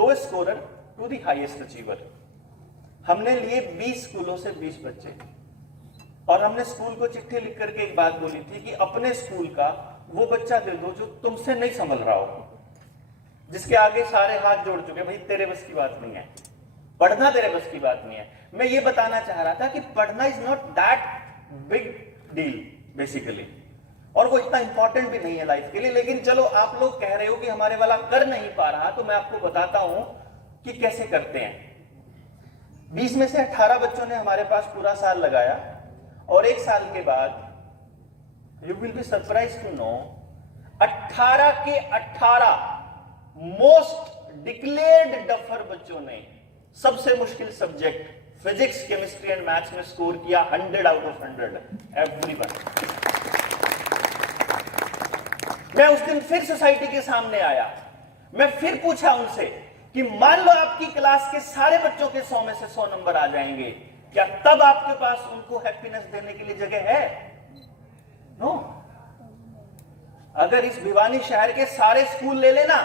Lowest scorer to the highest achiever. हमने लिए 20 स्कूलों से 20 बच्चे और हमने स्कूल को चिट्ठी लिख करके एक बात बोली थी कि अपने स्कूल का वो बच्चा दे दो जो तुमसे नहीं संभल रहा हो, जिसके आगे सारे हाथ जोड़ चुके, भाई तेरे बस की बात नहीं है, पढ़ना तेरे बस की बात नहीं है। मैं ये बताना चाह रहा था कि पढ़ना is not that big deal basically, और वो इतना इंपॉर्टेंट भी नहीं है लाइफ के लिए। लेकिन चलो आप लोग कह रहे हो कि हमारे वाला कर नहीं पा रहा, तो मैं आपको बताता हूं कि कैसे करते हैं। 20 में से 18 बच्चों ने हमारे पास पूरा साल लगाया और एक साल के बाद you will be surprise to know 18 के 18 मोस्ट डिक्लेयर्ड डफर बच्चों ने सबसे मुश्किल subject physics, chemistry and maths में स्कोर किया 100 आउट ऑफ 100 एवरीवन। मैं उस दिन फिर सोसाइटी के सामने आया, मैं फिर पूछा उनसे कि मान लो आपकी क्लास के सारे बच्चों के 100 में से 100 नंबर आ जाएंगे, क्या तब आपके पास उनको हैप्पीनेस देने के लिए जगह है? नो। अगर इस भिवानी शहर के सारे स्कूल ले लेना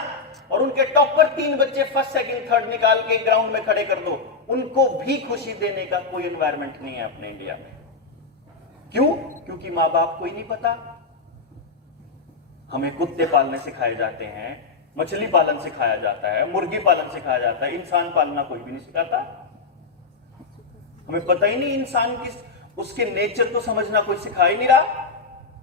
और उनके टॉपर 3 बच्चे फर्स्ट सेकंड थर्ड निकाल के ग्राउंड में खड़े कर दो, उनको भी खुशी देने का कोई एनवायरमेंट नहीं है अपने इंडिया में। क्यों? क्योंकि मां बाप को ही नहीं पता। हमें कुत्ते पालने सिखाए जाते हैं, मछली पालन सिखाया जाता है, मुर्गी पालन सिखाया जाता है, इंसान पालना कोई भी नहीं सिखाता। हमें पता ही नहीं इंसान की, उसके नेचर को समझना कोई सिखा ही नहीं रहा,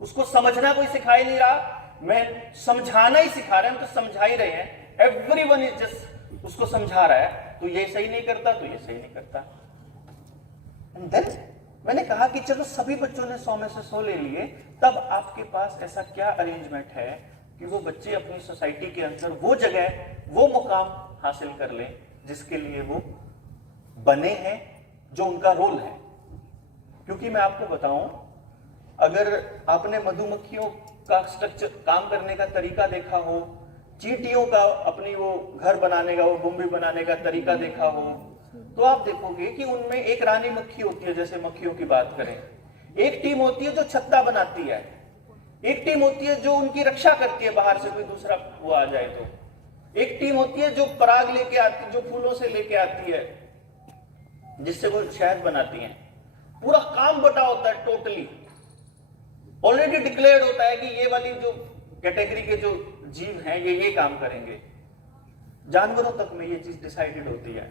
उसको समझना कोई सिखा ही नहीं रहा। मैं समझाना ही सिखा रहे हैं, हम तो समझा ही रहे हैं। एवरीवन इज जस्ट उसको समझा रहा है, तो ये सही नहीं करता, तो ये सही नहीं करता। एंड देन मैंने कहा कि चलो सभी बच्चों ने 100 में से 100 ले लिए, तब आपके पास ऐसा क्या अरेंजमेंट है कि वो बच्चे अपनी सोसाइटी के अंदर वो जगह, वो मुकाम हासिल कर लें जिसके लिए वो बने हैं, जो उनका रोल है। क्योंकि मैं आपको बताऊं, अगर आपने मधुमक्खियों का स्ट्रक्चर, काम करने का तरीका देखा हो, चींटियों का अपनी वो घर बनाने का, वो बुम्बी बनाने का तरीका देखा हो, तो आप देखोगे कि उनमें एक रानी मक्खी होती है, जैसे मक्खियों की बात करें, एक टीम होती है जो छत्ता बनाती है, एक टीम होती है जो उनकी रक्षा करती है बाहर से कोई दूसरा वो आ जाए तो, एक टीम होती है जो पराग लेके आती, जो फूलों से लेके आती है जिससे वो शहद बनाती हैं। पूरा काम बटा होता है, टोटली ऑलरेडी डिक्लेयर्ड होता है कि ये वाली जो कैटेगरी के जो जीव हैं ये काम करेंगे। जानवरों तक में ये चीज डिसाइडेड होती है,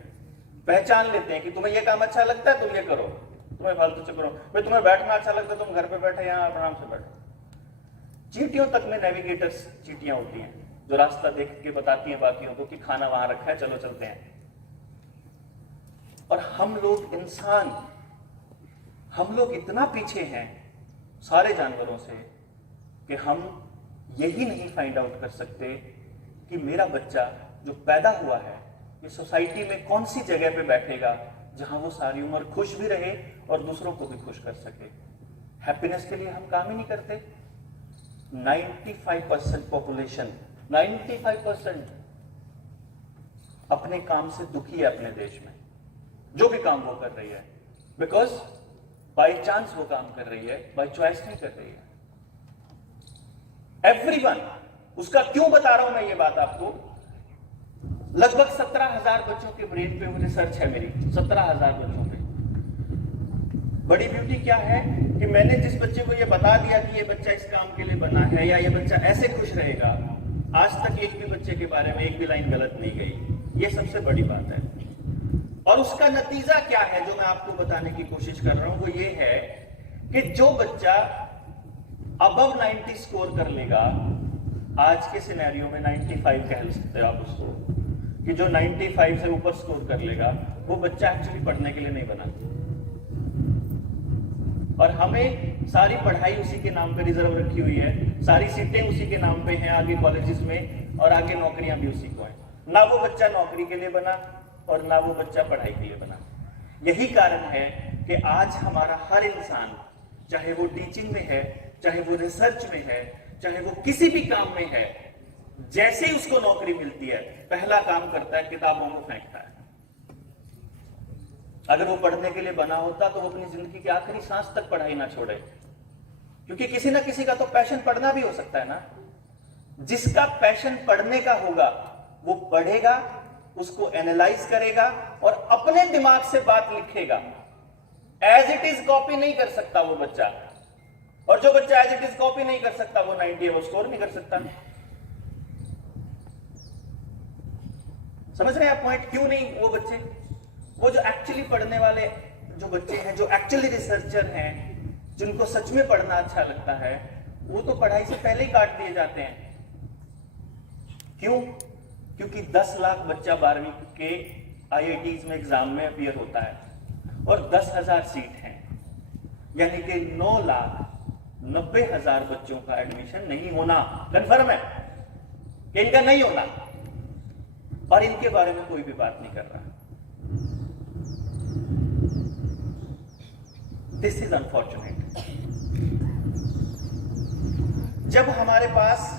पहचान लेते हैं कि तुम्हें ये काम अच्छा लगता है तुम ये करो, तुम्हें फालतू चुप रहो, भाई तुम्हें बैठना अच्छा लगता है तुम घर पे बैठे यहां आराम से बैठो। चींटियों तक में नेविगेटर्स चींटियां होती हैं जो रास्ता देख के बताती हैं बाकियों को कि खाना वहां रखा है, चलो चलते हैं। और हम लोग इंसान, हम लोग इतना पीछे हैं सारे जानवरों से कि हम यही नहीं फाइंड आउट कर सकते कि मेरा बच्चा जो पैदा हुआ है ये सोसाइटी में कौन सी जगह पे बैठेगा जहां वो सारी उम्र खुश भी रहे और दूसरों को भी खुश कर सके। हैप्पीनेस के लिए हम काम ही नहीं करते। 95% पॉपुलेशन, 95% अपने काम से दुखी है अपने देश में, जो भी काम वो कर रही है, बिकॉज बाय चांस वो काम कर रही है, बाय चॉइस नहीं कर रही है। एवरीवन, उसका क्यों बता रहा हूं मैं ये बात आपको, लगभग 17,000 बच्चों के ब्रेन पे रिसर्च है मेरी, 17,000 बच्चों पे। बड़ी ब्यूटी क्या है कि मैंने जिस बच्चे को ये बता दिया कि ये बच्चा इस काम के लिए बना है या ये बच्चा ऐसे खुश रहेगा, आज तक एक भी बच्चे के बारे में एक भी लाइन गलत नहीं गई। ये सबसे बड़ी बात है। और उसका नतीजा क्या है जो मैं आपको बताने की कोशिश कर रहा हूं, वो ये है कि जो बच्चा अबव 90 स्कोर कर लेगा, आज के सिनेरियो में 95 कह सकते हो आप उसको, कि जो 95 से ऊपर स्कोर कर लेगा वो बच्चा एक्चुअली पढ़ने के लिए नहीं बना। और हमें सारी पढ़ाई उसी के नाम पे रिजर्व रखी हुई है, सारी सीटें उसी के नाम पे हैं आगे कॉलेजेस में, और आगे नौकरियां भी उसी को हैं। ना वो बच्चा नौकरी के लिए बना और ना वो बच्चा पढ़ाई के लिए बना। यही कारण है कि आज हमारा हर इंसान, चाहे वो टीचिंग में है, चाहे वो रिसर्च में है, चाहे वो किसी भी काम में है, जैसे ही उसको नौकरी मिलती है पहला काम करता है किताबों को फेंकता है। अगर वो पढ़ने के लिए बना होता तो वो अपनी जिंदगी की आखिरी सांस तक पढ़ाई ना छोड़े, क्योंकि किसी ना किसी का तो पैशन पढ़ना भी हो सकता है ना। जिसका पैशन पढ़ने का होगा वो पढ़ेगा उसको एनालाइज करेगा और अपने दिमाग से बात लिखेगा। एज इट इज कॉपी नहीं कर सकता वो बच्चा, और जो बच्चा एज इट इज कॉपी नहीं कर सकता वो 90 वो स्कोर नहीं कर सकता। समझ रहे हैं आप पॉइंट? क्यों नहीं? वो बच्चे, वो जो एक्चुअली पढ़ने वाले जो बच्चे हैं, जो एक्चुअली रिसर्चर हैं, जिनको सच में पढ़ना अच्छा लगता है, वो तो पढ़ाई से पहले ही काट दिए जाते हैं। क्यों? क्योंकि 10 लाख बच्चा 12वीं के IITs में एग्जाम में अपीयर होता है और 10,000 सीट हैं, यानी कि 9,90,000 बच्चों का एडमिशन नहीं होना कंफर्म है कि इनका नहीं होना, और इनके बारे में कोई भी बात नहीं कर रहा। This is unfortunate. जब हमारे पास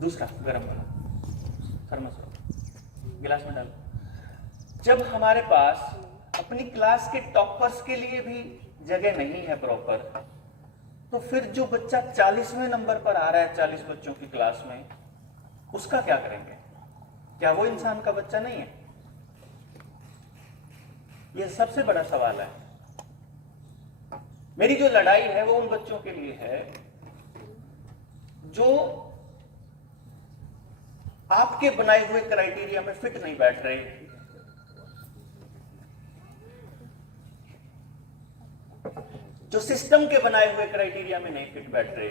दूसरा गर्म वाला थर्मस गिलास में डालो। जब हमारे पास अपनी क्लास के टॉपर्स के लिए भी जगह नहीं है प्रॉपर, तो फिर जो बच्चा 40वें नंबर पर आ रहा है 40 बच्चों की क्लास में, उसका क्या करेंगे? क्या वो इंसान का बच्चा नहीं है? यह सबसे बड़ा सवाल है। मेरी जो लड़ाई है वो उन बच्चों के लिए है जो आपके बनाए हुए क्राइटेरिया में फिट नहीं बैठ रहे, जो सिस्टम के बनाए हुए क्राइटेरिया में नहीं फिट बैठ रहे,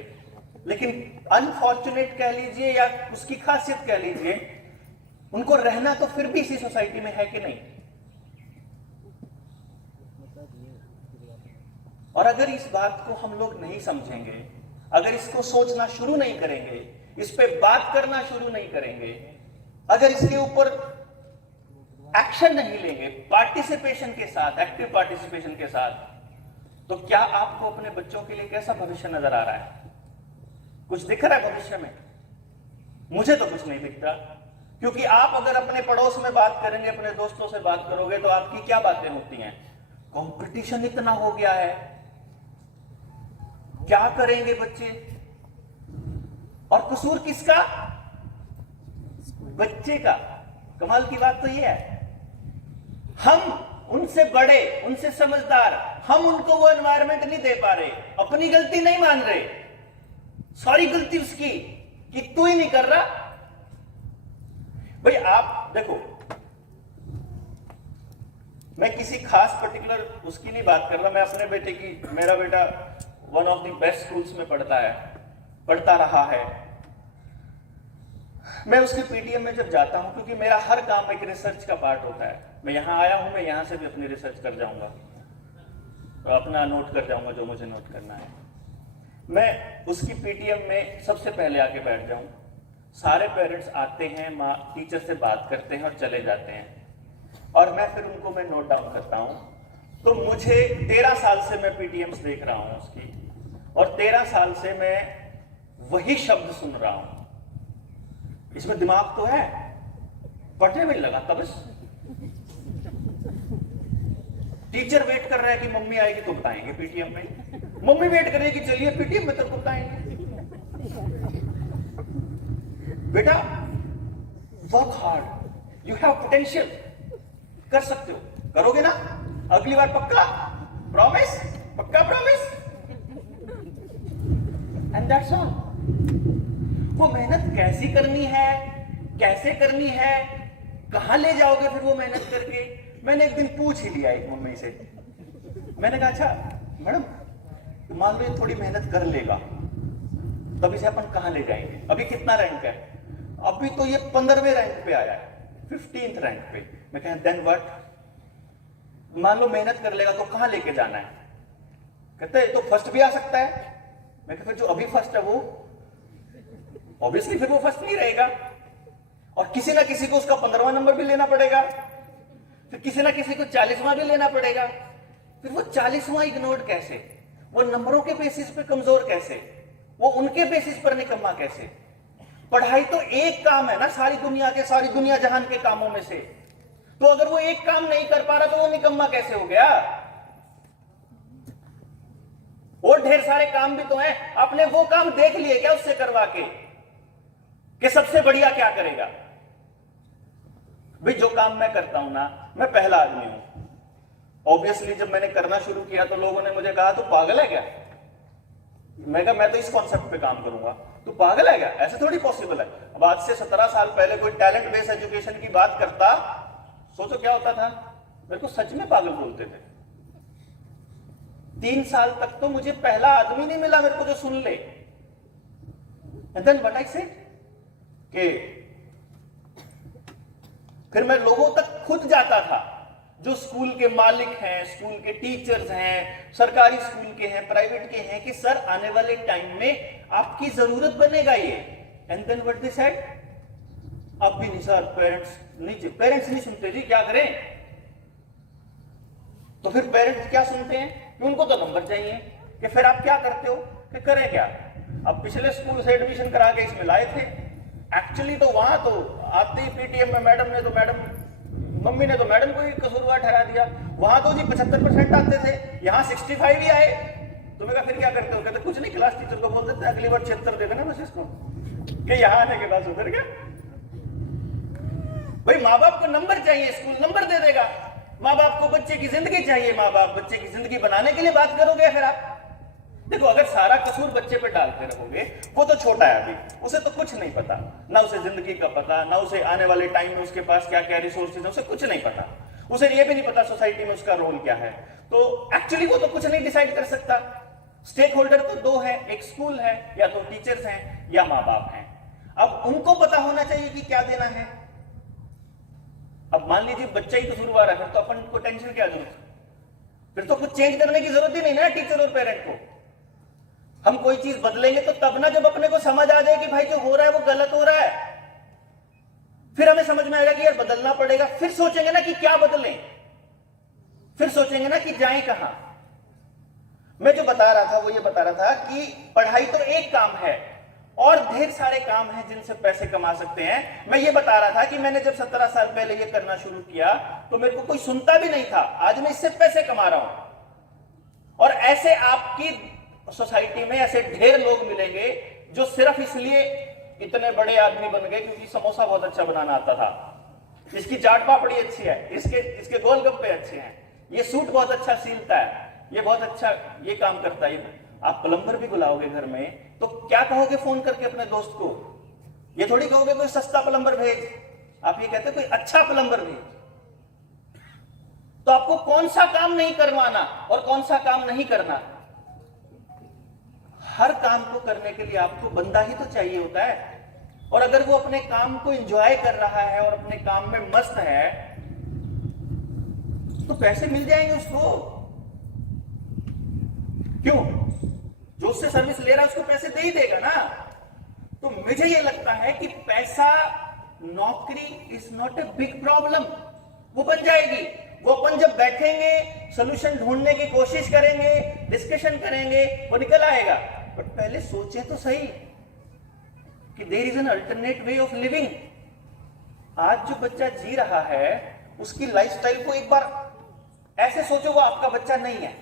लेकिन अनफॉर्चुनेट कह लीजिए या उसकी खासियत कह लीजिए, उनको रहना तो फिर भी इसी सोसाइटी में है कि नहीं। और अगर इस बात को हम लोग नहीं समझेंगे, अगर इसको सोचना शुरू नहीं करेंगे, इस पे बात करना शुरू नहीं करेंगे, अगर इसके ऊपर एक्शन नहीं लेंगे पार्टिसिपेशन के साथ, एक्टिव पार्टिसिपेशन के साथ, तो क्या आपको अपने बच्चों के लिए कैसा भविष्य नजर आ रहा है? कुछ दिख रहा है भविष्य में? मुझे तो कुछ नहीं दिखता, क्योंकि आप अगर अपने पड़ोस में बात करेंगे, अपने दोस्तों से बात करोगे, तो आपकी क्या बातें होती हैं? कंपटीशन इतना हो गया है, क्या करेंगे बच्चे? और कसूर किसका? बच्चे का। कमाल की बात तो यह है, हम उनसे बड़े, उनसे समझदार, हम उनको वो एनवायरनमेंट नहीं दे पा रहे, अपनी गलती नहीं मान रहे, सारी गलती उसकी कि तू ही नहीं कर रहा। भाई आप देखो, मैं किसी खास पर्टिकुलर उसकी नहीं बात कर रहा, मैं अपने बेटे की, मेरा बेटा one of the best schools में पढ़ता रहा है। मैं उसके पीटीएम में जब जाता हूं, क्योंकि मेरा हर काम एक रिसर्च का पार्ट होता है, मैं यहां आया हूं, मैं यहां से भी अपनी रिसर्च कर जाऊंगा, तो अपना नोट कर जाऊंगा जो मुझे नोट करना है। मैं उसकी पीटीएम में सबसे पहले आके बैठ जाऊं, सारे पेरेंट्स आते हैं, माँ टीचर से बात करते हैं और चले जाते हैं, और मैं फिर उनको मैं नोट डाउन करता हूं। तो मुझे 13 साल से मैं पीटीएम्स देख रहा हूं उसकी, और 13 साल से मैं वही शब्द सुन रहा हूं। इसमें दिमाग तो है, पढ़ने में लगा तब टीचर वेट कर रहा है कि मम्मी आएगी तो बताएंगे पीटीएम में, मम्मी वेट कर रही है कि चलिए पीटीएम में तो बताएंगे। बेटा work hard, you have potential, कर सकते हो, करोगे ना अगली बार? पक्का प्रॉमिस? पक्का प्रॉमिस? And that's all. वो मेहनत कैसी करनी है, कैसे करनी है, कहां ले जाओगे फिर वो मेहनत करके? मैंने एक दिन पूछ ही लिया एक मम्मी से, मैंने कहा अच्छा मैडम मान लो ये थोड़ी मेहनत कर लेगा, तब इसे अपन कहां ले जाएंगे? अभी कितना रैंक है? अभी तो ये 15वें रैंक पे आया है, 15th रैंक पे। मैं कहा देन व्हाट? मान लो मेहनत कर लेगा तो कहां लेके जाना है? कहते हैं तो फर्स्ट भी आ सकता है। मैं कहता जो अभी फर्स्ट है वो ऑब्वियसली फिर वो फर्स्ट नहीं रहेगा, और किसी ना किसी को उसका 15वां नंबर भी लेना पड़ेगा, फिर किसी ना किसी को 40वां भी लेना पड़ेगा। फिर वो 40वां इग्नोर्ड कैसे? वो नंबरों के बेसिस पे कमजोर कैसे? वो उनके बेसिस पर निकम्मा कैसे? पढ़ाई तो एक काम है ना सारी दुनिया जहान के कामों में से, तो अगर वो एक काम नहीं कर पा रहा तो वो निकम्मा कैसे हो गया? और ढेर सारे काम भी तो हैं, आपने वो काम देख लिए क्या उससे करवा के? कि सबसे बढ़िया क्या करेगा। भाई जो काम मैं करता हूं ना, मैं पहला आदमी हूं। ऑब्वियसली जब मैंने करना शुरू किया तो लोगों ने मुझे कहा तू पागल है क्या। मैं कहा मैं तो इस कॉन्सेप्ट पे काम करूंगा, तू पागल है क्या, ऐसे थोड़ी पॉसिबल है। अब आज से 17 साल पहले कोई टैलेंट बेस्ड एजुकेशन की बात करता, सोचो क्या होता था, मेरे को सच में पागल बोलते थे। 3 साल तक तो मुझे पहला आदमी नहीं मिला मेरे को जो सुन ले। And then what I said कि फिर मैं लोगों तक खुद जाता था, जो स्कूल के मालिक हैं, स्कूल के टीचर्स हैं, सरकारी स्कूल के हैं, प्राइवेट के हैं, कि सर आने वाले टाइम में आपकी जरूरत बनेगा ये। And then what they said, अब भी नहीं सर, पेरेंट्स नहीं सुनते जी, क्या करें। तो फिर पेरेंट्स क्या सुनते हैं कि उनको तो नंबर चाहिए, कि फिर आप क्या करते हो कि करें क्या। अब पिछले स्कूल से एडमिशन करा के इसमें लाए थे, एक्चुअली तो वहां तो आते ही पीटीएम में मम्मी ने तो मैडम को ही कसूरवार ठहरा दिया। वहां तो जी 75% आते थे, यहाँ 65 ही आए। तो मैं कहा फिर क्या करते हो, कहते कुछ नहीं, क्लास टीचर को बोल देते अगली बार 76 दे देना बस इसको, कि यहाँ आने के बाद सुधर गया। भाई माँ बाप को नंबर चाहिए, स्कूल नंबर दे देगा। माँ बाप को बच्चे की जिंदगी चाहिए, माँ बाप बच्चे की जिंदगी बनाने के लिए बात करोगे। फिर आप देखो, अगर सारा कसूर बच्चे पे डालते रहोगे, वो तो छोटा है अभी, उसे तो कुछ नहीं पता, ना उसे जिंदगी का पता, ना उसे आने वाले टाइम में उसके पास क्या क्या रिसोर्सेज है, उसे कुछ नहीं पता। उसे ये भी नहीं पता सोसाइटी में उसका रोल क्या है। तो एक्चुअली वो तो कुछ नहीं डिसाइड कर सकता। स्टेक होल्डर तो 2 है, एक स्कूल है, या तो टीचर्स हैं या माँ बाप हैं। अब उनको पता होना चाहिए कि क्या देना है। अब मान लीजिए बच्चा ही कसूरवार है, फिर तो अपन को टेंशन क्या जरूरत, फिर तो कुछ चेंज करने की जरूरत ही नहीं ना टीचर और पेरेंट को। हम कोई चीज बदलेंगे तो तब ना जब अपने को समझ आ जाए कि भाई जो हो रहा है वो गलत हो रहा है, फिर हमें समझ में आएगा कि यार बदलना पड़ेगा। फिर सोचेंगे ना कि क्या बदलें, फिर सोचेंगे ना कि जाएं कहां। मैं जो बता रहा था वो ये बता रहा था कि पढ़ाई तो एक काम है और ढेर सारे काम हैं जिनसे पैसे कमा सकते हैं। मैं ये बता रहा था कि मैंने जब 17 साल पहले ये करना शुरू किया तो मेरे को कोई सुनता भी नहीं था, आज मैं इससे पैसे कमा रहा हूं। और ऐसे आपकी सोसाइटी में ऐसे ढेर लोग मिलेंगे जो सिर्फ इसलिए इतने बड़े आदमी बन गए क्योंकि समोसा बहुत अच्छा बनाना आता था, इसकी चाट पापड़ी अच्छी है, इसके गोलगप्पे अच्छे हैं, ये सूट बहुत अच्छा सिलता है, ये बहुत अच्छा ये काम करता है। आप प्लम्बर भी बुलाओगे घर में तो क्या कहोगे फोन करके अपने दोस्त को, ये थोड़ी कहोगे कोई सस्ता प्लम्बर भेज, आप ये कहते कोई अच्छा प्लम्बर भेज। तो आपको कौन सा काम नहीं करवाना और कौन सा काम नहीं करना, हर काम को करने के लिए आपको बंदा ही तो चाहिए होता है। और अगर वो अपने काम को एंजॉय कर रहा है और अपने काम में मस्त है तो पैसे मिल जाएंगे उसको। क्यों, जो उससे सर्विस ले रहा है उसको पैसे दे ही देगा ना। तो मुझे ये लगता है कि पैसा, नौकरी is not a big problem, वो बन जाएगी। वो अपन जब बैठेंगे, सोल्यूशन ढूंढने की कोशिश करेंगे, डिस्कशन करेंगे, वो निकल आएगा। बट पहले सोचे तो सही कि there is an alternate way of living. आज जो बच्चा जी रहा है उसकी लाइफस्टाइल को एक बार ऐसे सोचो, वो आपका बच्चा नहीं है।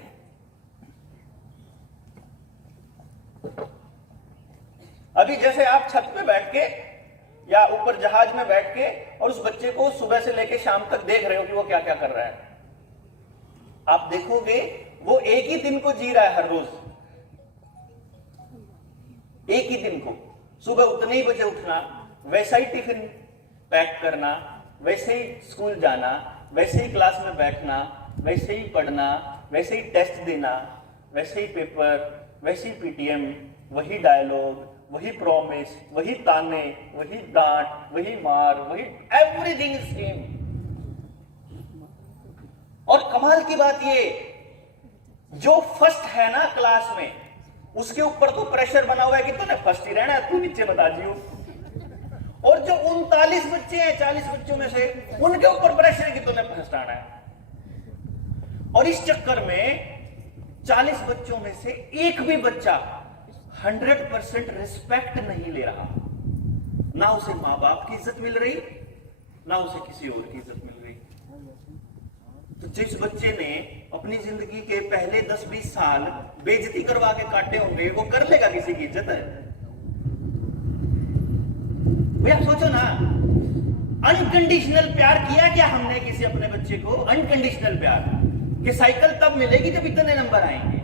अभी जैसे आप छत पे बैठ के या ऊपर जहाज में बैठ के और उस बच्चे को सुबह से लेकर शाम तक देख रहे हो कि वो क्या क्या कर रहा है, आप देखोगे वो एक ही दिन को जी रहा है हर रोज, एक ही दिन को। सुबह उतने ही बजे उठना, वैसा ही टिफिन पैक करना, वैसे ही स्कूल जाना, वैसे ही क्लास में बैठना, वैसे ही पढ़ना, वैसे ही टेस्ट देना, वैसे ही पेपर, वैसे ही पीटीएम, वही डायलॉग, वही प्रॉमिस, वही ताने, वही डांट, वही मार, वही एवरीथिंग इज सेम। और कमाल की बात ये, जो फर्स्ट है ना क्लास में उसके ऊपर तो प्रेशर बना हुआ है कि तूने फर्स्ट ही रहना है, तू नीचे बता जियो। और जो 39 बच्चे हैं 40 बच्चों में से, उनके ऊपर प्रेशर है कि तूने फर्स्ट आना है। और इस चक्कर में 40 बच्चों में से एक भी बच्चा 100% रिस्पेक्ट नहीं ले रहा। ना उसे माँ बाप की इज्जत मिल रही, ना उसे किसी और की इज्जत मिल रही। तो जिस बच्चे ने अपनी जिंदगी के पहले 10-20 साल बेइज्जती करवा के काटे होंगे, वो कर लेगा किसी की इज्जत है? भैया आप सोचो ना, अनकंडीशनल प्यार किया क्या हमने किसी अपने बच्चे को? अनकंडीशनल प्यार कि साइकिल तब मिलेगी जब इतने नंबर आएंगे,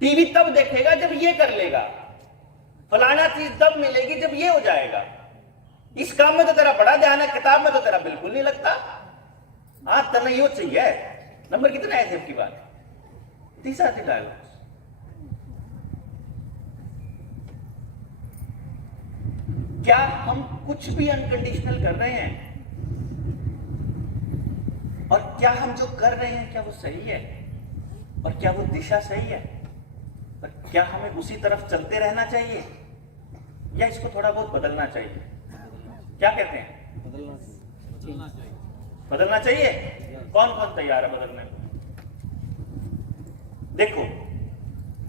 टीवी तब देखेगा जब ये कर लेगा, फलाना चीज तब मिलेगी जब ये हो जाएगा, इस काम में तो तेरा बड़ा ध्यान है, किताब में तो तेरा बिल्कुल नहीं लगता, हाँ तनयो चाहिए। नंबर कितने आए थे आपकी बात? 30 आते डायलॉग। क्या हम कुछ भी अनकंडीशनल कर रहे हैं? और क्या हम जो कर रहे हैं क्या वो सही है? और क्या वो दिशा सही है? और क्या हमें उसी तरफ चलते रहना चाहिए या इसको थोड़ा बहुत बदलना चाहिए? क्या कहते हैं? बदलना चाहिए। कौन कौन तैयार है बदलने को? देखो,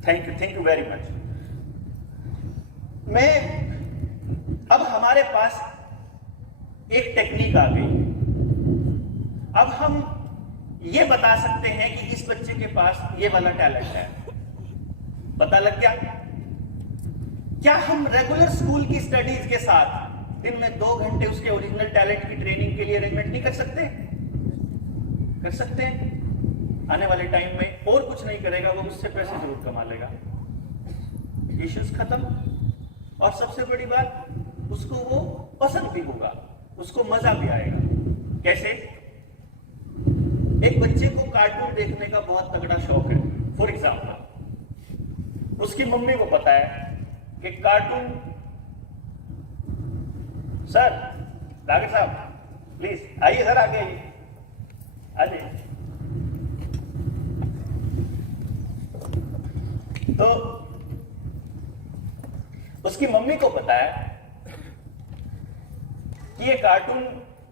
थैंक यू वेरी मच। मैं अब हमारे पास एक टेक्निक आ गई। अब हम ये बता सकते हैं कि इस बच्चे के पास ये वाला टैलेंट है। पता लग गया? क्या हम रेगुलर स्कूल की स्टडीज के साथ दिन में 2 घंटे उसके ओरिजिनल टैलेंट की ट्रेनिंग के लिए अरेंजमेंट नहीं कर सकते? कर सकते हैं। आने वाले टाइम में और कुछ नहीं करेगा, वो उससे पैसे जरूर कमा लेगा, इश्यूज खत्म। और सबसे बड़ी बात, उसको वो पसंद भी होगा, उसको मजा भी आएगा। कैसे? एक बच्चे को कार्टून देखने का बहुत तगड़ा शौक है। फॉर एग्जाम्पल, उसकी मम्मी को पता है कि कार्टून, सर डॉक्टर साहब प्लीज आइए सर, आगे आइए। तो उसकी मम्मी को पता है कि ये कार्टून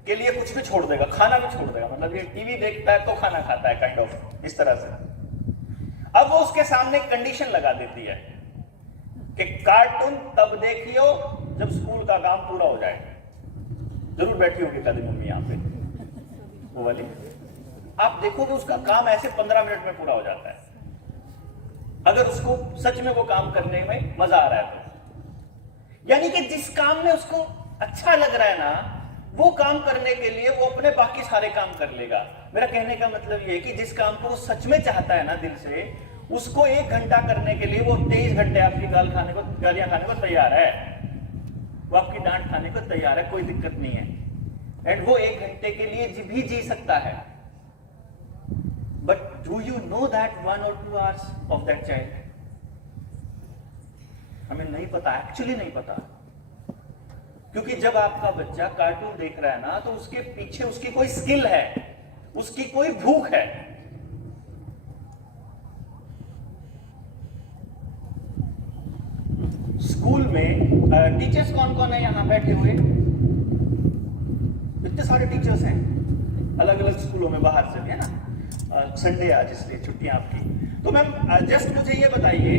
के लिए कुछ भी छोड़ देगा, खाना भी छोड़ देगा, मतलब ये टीवी देखता है तो खाना खाता है, काइंड ऑफ इस तरह से। अब वो उसके सामने कंडीशन लगा देती है कि कार्टून तब देखियो जब स्कूल का काम पूरा हो जाए। जरूर बैठी होगी कभी मम्मी यहाँ पे, वो वाली। आप देखोगे उसका काम ऐसे 15 मिनट में पूरा हो जाता है, अगर उसको सच में वो काम करने में मजा आ रहा है तो। यानी कि जिस काम में उसको अच्छा लग रहा है ना, वो काम करने के लिए वो अपने बाकी सारे काम कर लेगा। मेरा कहने का मतलब ये है कि जिस काम को वो सच में चाहता है ना दिल से, उसको 1 घंटा करने के लिए वो 23 घंटे आपकी गालियां खाने को तैयार है, वो आपकी डांट खाने को तैयार है, कोई दिक्कत नहीं है। एंड वो 1 घंटे के लिए भी जी सकता है। But do you know that 1 or 2 hours of that child? हमें नहीं पता, एक्चुअली नहीं पता। क्योंकि जब आपका बच्चा कार्टून देख रहा है ना, तो उसके पीछे उसकी कोई स्किल है, उसकी कोई भूख है। स्कूल में टीचर्स कौन कौन है यहाँ बैठे हुए? इतने सारे टीचर्स हैं अलग अलग स्कूलों में, बाहर से भी है ना। संडे आज इसलिए छुट्टियां आपकी। तो मैम जस्ट मुझे ये बताइए,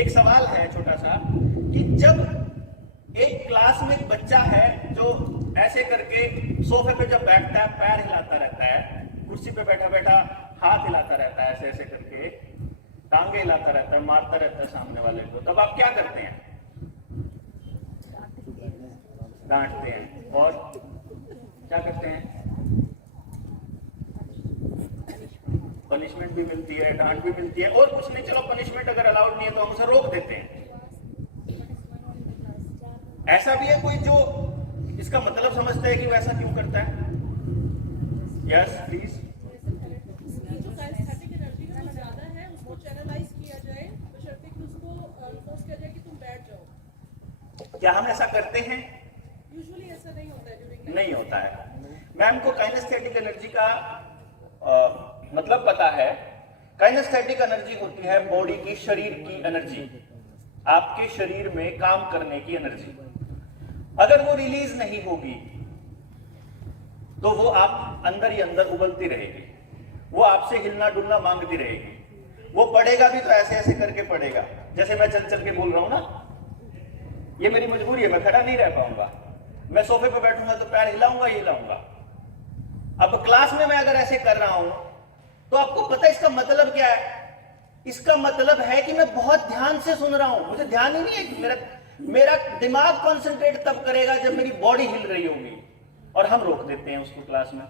एक सवाल है छोटा सा, कि जब एक क्लास में एक बच्चा है जो ऐसे करके सोफे पे जब बैठता है पैर हिलाता रहता है, कुर्सी पे बैठा बैठा हाथ हिलाता रहता है, ऐसे ऐसे करके टांगे हिलाता रहता है, मारता रहता है सामने वाले को, तब आप क्या करते हैं? डांटते हैं। और क्या करते हैं? पनिशमेंट भी मिलती है, डांट भी मिलती है, और कुछ नहीं, चलो पनिशमेंट अगर अलाउड नहीं है तो हम उसे रोक देते हैं। ऐसा भी है कोई जो इसका मतलब समझता है कि वो ऐसा क्यों करता है? Yes please. जो काइनेस्थेटिक एनर्जी का ज्यादा है उसको चैनलाइज किया जाए, बशर्ते कि उसको फोर्स किया जाए कि तुम बैठ जाओ। क्या हम ऐसा करते हैं? यूजुअली ऐसा नहीं होता है, ड्यूरिंग नहीं होता है। मैम को काइनेस्थेटिक एनर्जी का मतलब पता है। काइनेस्थेटिक एनर्जी होती है बॉडी की, शरीर की एनर्जी, आपके शरीर में काम करने की एनर्जी। अगर वो रिलीज नहीं होगी तो वो आप अंदर ही अंदर उबलती रहेगी, वो आपसे हिलना डुलना मांगती रहेगी। वो पढ़ेगा भी तो ऐसे ऐसे करके पढ़ेगा, जैसे मैं चल चल के बोल रहा हूं ना, ये मेरी मजबूरी है, मैं खड़ा नहीं रह पाऊंगा, मैं सोफे पे बैठूंगा तो पैर हिलाऊंगा ही हिलाऊंगा। अब क्लास में मैं अगर ऐसे कर रहा हूं तो आपको पता है इसका मतलब क्या है? इसका मतलब है कि मैं बहुत ध्यान से सुन रहा हूं, मुझे ध्यान ही नहीं है कि मेरा दिमाग कंसंट्रेट तब करेगा जब मेरी बॉडी हिल रही होगी, और हम रोक देते हैं उसको क्लास में,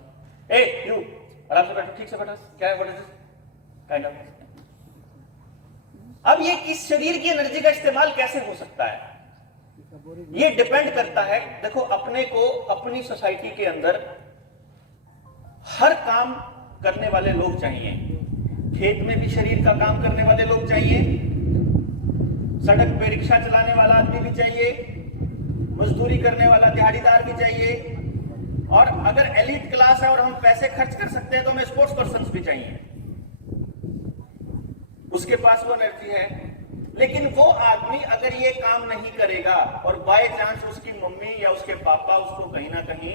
ए यू आराम से बैठो, ठीक से बैठो, क्या है, what is this kind of. अब ये किस शरीर की एनर्जी का इस्तेमाल कैसे हो सकता है, ये डिपेंड करता है। देखो, अपने को अपनी सोसाइटी के अंदर हर काम करने वाले लोग चाहिए, खेत में भी शरीर का काम करने वाले लोग चाहिए, सड़क पे रिक्शा चलाने वाला आदमी भी चाहिए, मजदूरी करने वाला दिहाड़ीदार भी चाहिए, और अगर एलिट क्लास है और हम पैसे खर्च कर सकते हैं तो हमें स्पोर्ट्स पर्सन भी चाहिए, उसके पास वो एनर्जी है। लेकिन वो आदमी अगर ये काम नहीं करेगा और बाय चांस उसकी मम्मी या उसके पापा उसको कहीं ना कहीं,